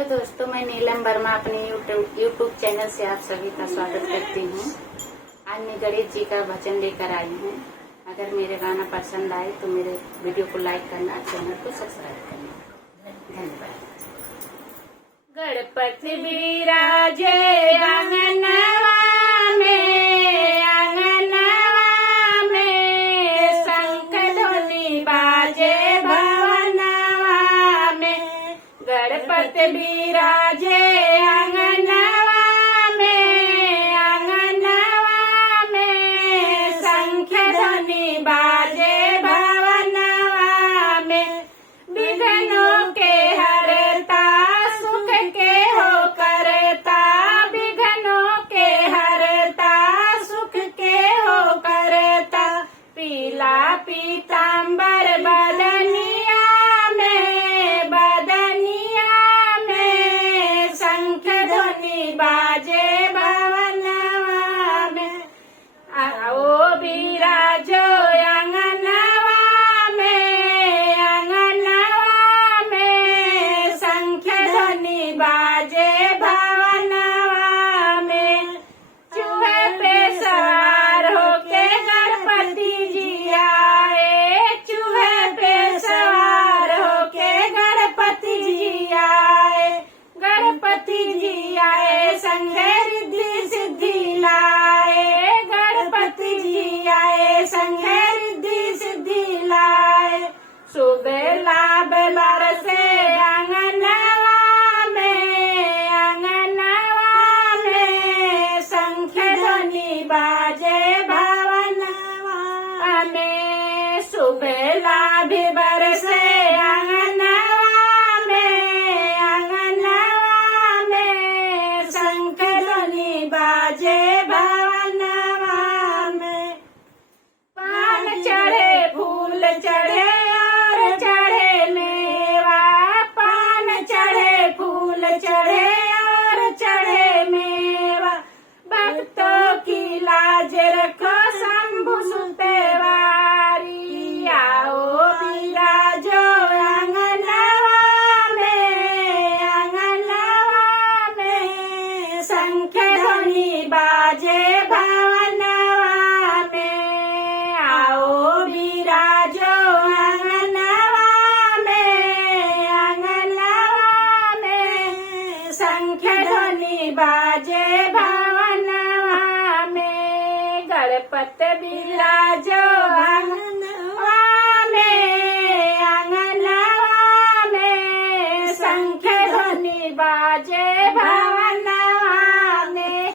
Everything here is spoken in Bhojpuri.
हेलो दोस्तों, मैं नीलम वर्मा अपने यूट्यूब चैनल से आप सभी का स्वागत करती हूँ। आज मैं गणेश जी का भजन लेकर आई हूँ। अगर मेरे गाना पसंद आए तो मेरे वीडियो को लाइक करना, चैनल को सब्सक्राइब करना। धन्यवाद। गणपति विराजे आंगनवा में, शंख ध्वनि बाजे भवनवा में। गणपति विराजे आंगनवा में, शंख ध्वनि बाजे भवनवा में। विघ्नों के हरता, सुख के हो करता, विघ्नों के हरता, सुख के हो करता। पीला पीताम्बर बदनिया में, शंख ध्वनि बाजे भवनवा में। आओ विराजो आंगनवा में, शंख ध्वनि बाजे भवनवा में। चूहे पे सवार होके गणपति जी आए, चूहे पे सवार होके गणपति जी आए। गणपति जी आए संगे रिद्धि सिद्धि लाए, गणपति जी आए संगे रिद्धि सिद्धि लाए। शुभ लाभ बरसे आंगनवा में, शंख ध्वनि बाजे भवनवा में। शुभ लाभ बरसे आंगनवा में, शंख ध्वनि बाजे भवनवा में। पान चढ़े, फूल चढ़े और चढ़े मेवा, पान चढ़े, फूल चढ़े और चढ़े मेवा। भक्तों की लाज रखो शंभु सुतेवारी। आओ विराजो आंगनवा में, शंख ध्वनि बाजे भवनवा में। आओ विराजो आंगनवा में, शंख ध्वनि बाजे भवनवा में। गणपति विराजो आंगनवा में, शंख ध्वनि बाजे